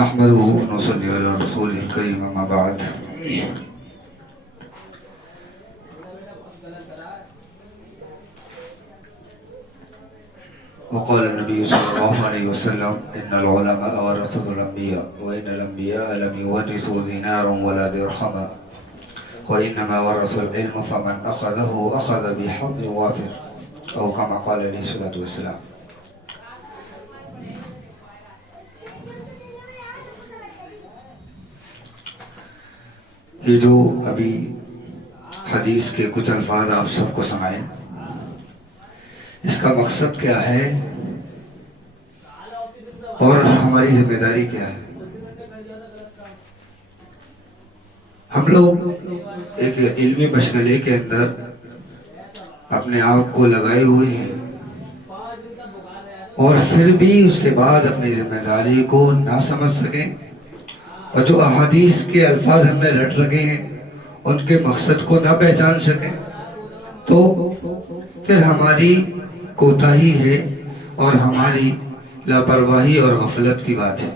نحمده ونصلي على رسوله الكريم اما بعد وقال النبي صلى الله عليه وسلم ان العلماء ورثة الانبياء وان الانبياء لم يورثوا دينارا ولا درهما وانما ورثوا العلم فمن اخذه اخذ بحظ وافر او كما قال عليه الصلاة والسلام. یہ جو ابھی حدیث کے کچھ الفاظ آپ سب کو سنائے، اس کا مقصد کیا ہے اور ہماری ذمہ داری کیا ہے؟ ہم لوگ ایک علمی مشغلے کے اندر اپنے آپ کو لگائے ہوئے ہیں اور پھر بھی اس کے بعد اپنی ذمہ داری کو نہ سمجھ سکیں اور جو احادیث کے الفاظ ہم نے رٹ رکھے ہیں ان کے مقصد کو نہ پہچان سکیں تو پھر ہماری کوتاہی ہے اور ہماری لاپرواہی اور غفلت کی بات ہے.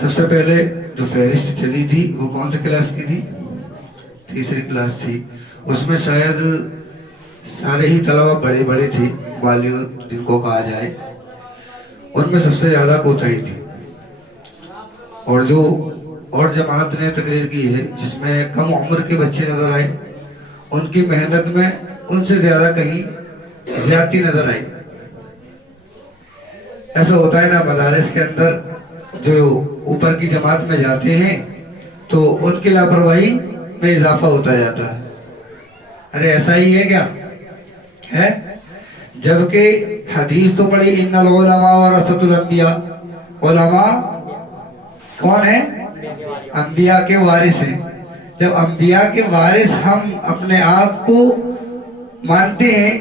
سب سے پہلے جو فہرست چلی تھی وہ کون سے کلاس کی تھی؟ تیسری کلاس تھی. اس میں شاید سارے ہی طلبہ بڑے بڑے تھے، بالغ جن کو کہا جائے، ان میں سب سے زیادہ کوتاہی تھی. اور جو اور جماعت نے تقریر کی ہے جس میں کم عمر کے بچے نظر آئے، ان کی محنت میں ان سے زیادہ کہیں زیادتی نظر آئی. ایسا ہوتا ہے نا مدارس کے اندر، جو اوپر کی جماعت میں جاتے ہیں تو ان کی لاپرواہی میں اضافہ ہوتا جاتا ہے. ارے ایسا ہی ہے کیا ہے؟ جبکہ حدیث تو پڑھی ان العلماء ورثۃ الانبیاء. علماء کون ہیں؟ انبیاء کے وارث ہیں. جب انبیاء کے وارث ہم اپنے آپ کو مانتے ہیں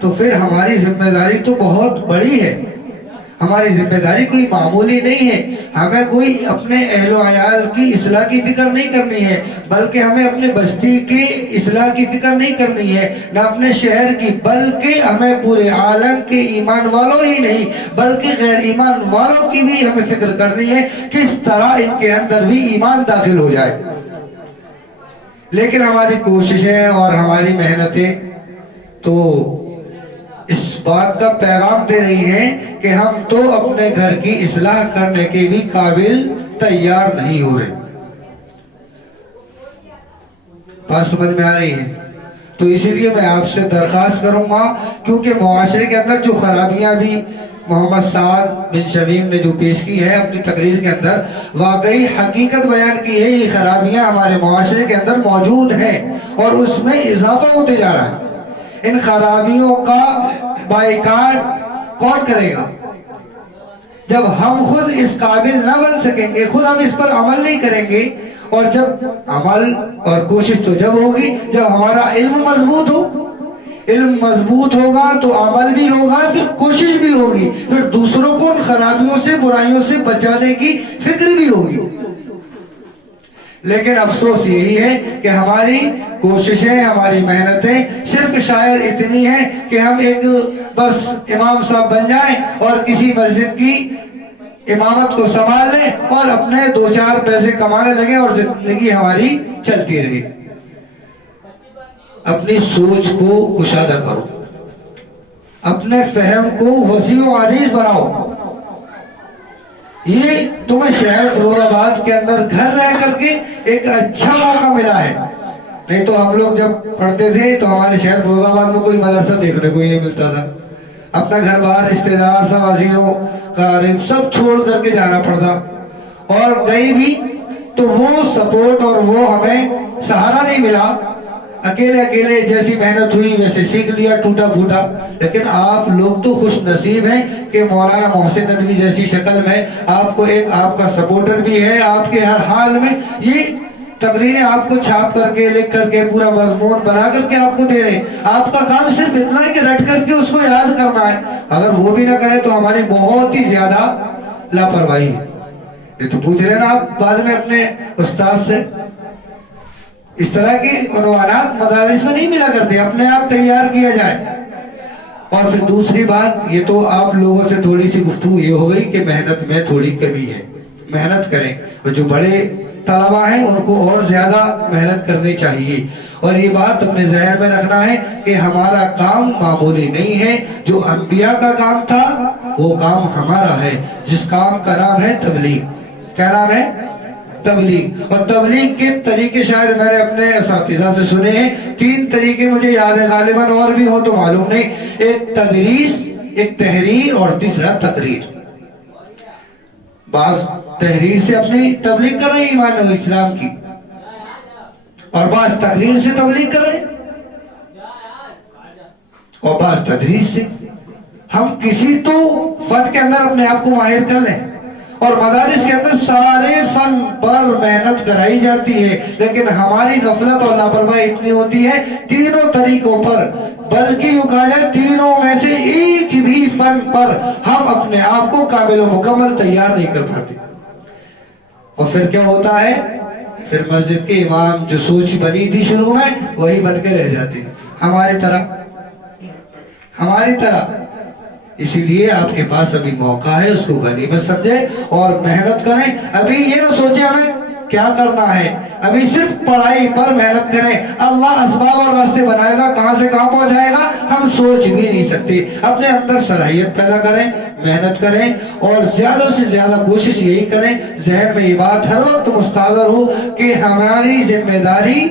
تو پھر ہماری ذمہ داری تو بہت بڑی ہے. ہماری ذمہ داری کوئی معمولی نہیں ہے. ہمیں کوئی اپنے اہل و عیال کی اصلاح کی فکر نہیں کرنی ہے، بلکہ ہمیں اپنے بستی کی اصلاح کی فکر نہیں کرنی ہے، نہ اپنے شہر کی، بلکہ ہمیں پورے عالم کے ایمان والوں ہی نہیں بلکہ غیر ایمان والوں کی بھی ہمیں فکر کرنی ہے، کس طرح ان کے اندر بھی ایمان داخل ہو جائے. لیکن ہماری کوششیں اور ہماری محنتیں تو اس بات کا پیغام دے رہی ہیں کہ ہم تو اپنے گھر کی اصلاح کرنے کے بھی قابل تیار نہیں ہو رہے. بات سمجھ میں آ رہی ہے؟ تو اسی لیے میں آپ سے درخواست کروں گا، کیونکہ معاشرے کے اندر جو خرابیاں بھی محمد سعد بن شبیم نے جو پیش کی ہے اپنی تقریر کے اندر، واقعی حقیقت بیان کی ہے. یہ خرابیاں ہمارے معاشرے کے اندر موجود ہیں اور اس میں اضافہ ہوتے جا رہا ہے. ان خرابیوں کا بائیکاٹ کون کرے گا؟ جب ہم خود اس قابل نہ بن سکیں گے، خود ہم اس پر عمل نہیں کریں گے. اور جب عمل اور کوشش تو جب ہوگی جب ہمارا علم مضبوط ہو. علم مضبوط ہوگا تو عمل بھی ہوگا، پھر کوشش بھی ہوگی، پھر دوسروں کو ان خرابیوں سے، برائیوں سے بچانے کی فکر بھی ہوگی. لیکن افسوس یہی ہے کہ ہماری کوششیں، ہماری محنتیں صرف شاید اتنی ہیں کہ ہم ایک بس امام صاحب بن جائیں اور کسی مسجد کی امامت کو سنبھال لیں اور اپنے دو چار پیسے کمانے لگیں اور زندگی ہماری چلتی رہے. اپنی سوچ کو کشادہ کرو، اپنے فہم کو وسیع و عریض بناؤ. یہ تمہیں شہر فیروز آباد کے اندر گھر رہ کر کے ایک اچھا موقع ملا ہے. نہیں تو ہم لوگ جب پڑھتے تھے تو ہمارے شہر فیروز آباد میں کوئی مدرسہ دیکھنے کو ہی نہیں ملتا تھا. اپنا گھر بار، رشتہ دار، سب عزیزوں قریب سب چھوڑ کر کے جانا پڑتا، اور گئی بھی تو وہ سپورٹ اور وہ ہمیں سہارا نہیں ملا. اکیلے اکیلے جیسی محنت ہوئی ویسے سیکھ لیا ٹوٹا پھوٹا. لیکن آپ لوگ تو خوش نصیب ہیں کہ مولانا محسن ندوی جیسی شکل میں آپ کو ایک آپ کا سپورٹر بھی ہے. آپ کے ہر حال میں یہ تقریریں آپ کو چھاپ کر کے، لکھ کر کے، پورا مضمون بنا کر کے آپ کو دے رہے. آپ کا کام صرف اتنا ہے کہ رٹ کر کے اس کو یاد کرنا ہے. اگر وہ بھی نہ کرے تو ہماری بہت ہی زیادہ لاپرواہی ہے. یہ تو پوچھ لینا آپ بعد میں اپنے استاد سے. اس طرح کی عنوانات مدارس میں نہیں ملا کرتے، اپنے آپ تیار کیا جائے. اور پھر دوسری بات، یہ تو آپ لوگوں سے تھوڑی سی گفتگو یہ ہو گئی کہ محنت میں تھوڑی کمی ہے، محنت کریں، اور جو بڑے طلبہ ہیں ان کو اور زیادہ محنت کرنی چاہیے، اور یہ بات اپنے ذہن میں رکھنا ہے کہ ہمارا کام معمولی نہیں ہے، جو انبیاء کا کام تھا وہ کام ہمارا ہے، جس کام کا نام ہے تبلیغ۔ کیا نام ہے؟ تبلیغ۔ اور تبلیغ کے طریقے شاید میں نے اپنے اساتذہ سے سنے ہیں، 3 طریقے مجھے یاد ہے، غالباً اور بھی ہو تو معلوم نہیں، ایک تدریس، ایک تحریر، اور تیسرا تقریر۔ بعض تحریر سے اپنی تبلیغ کر رہے ہیں ایمان و اسلام کی، اور بعض تقریر سے تبلیغ کر رہے ہیں، اور بعض تدریس سے۔ ہم کسی تو فن کے اندر اپنے آپ کو ماہر کر لیں، اور مدارس کے اندر سارے فن پر محنت کرائی جاتی ہے، لیکن ہماری غفلت اور لاپرواہی اتنی ہوتی ہے تینوں طریقوں پر، بلکہ یوں کہا جائے تینوں میں سے ایک بھی فن پر ہم اپنے آپ کو کامل و مکمل تیار نہیں کر پاتے، اور پھر کیا ہوتا ہے؟ پھر مسجد کے امام جو سوچ بنی تھی شروع میں وہی بن کے رہ جاتے ہیں، ہماری طرح۔ اسی لیے آپ کے پاس ابھی موقع ہے، اس کو غنیمت سمجھے اور محنت کریں۔ ابھی یہ نہ سوچیں ہمیں کیا کرنا ہے، ابھی صرف پڑھائی پر محنت کریں، اللہ اسباب اور راستے بنائے گا، کہاں سے کہاں پہنچائے گا ہم سوچ بھی نہیں سکتے۔ اپنے اندر صلاحیت پیدا کریں، محنت کریں، اور زیادہ سے زیادہ کوشش یہی کریں، ذہن میں یہ بات ہر وقت مستحضر ہو کہ ہماری ذمہ داری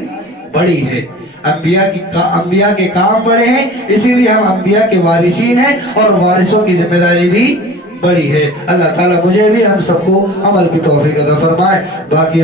بڑی ہے، انبیاء کے کام بڑے ہیں، اسی لیے ہم انبیاء کے وارثین ہیں، اور وارثوں کی ذمہ داری بھی بڑی ہے۔ اللہ تعالیٰ مجھے بھی ہم سب کو عمل کی توفیق عطا فرمائے۔ باقی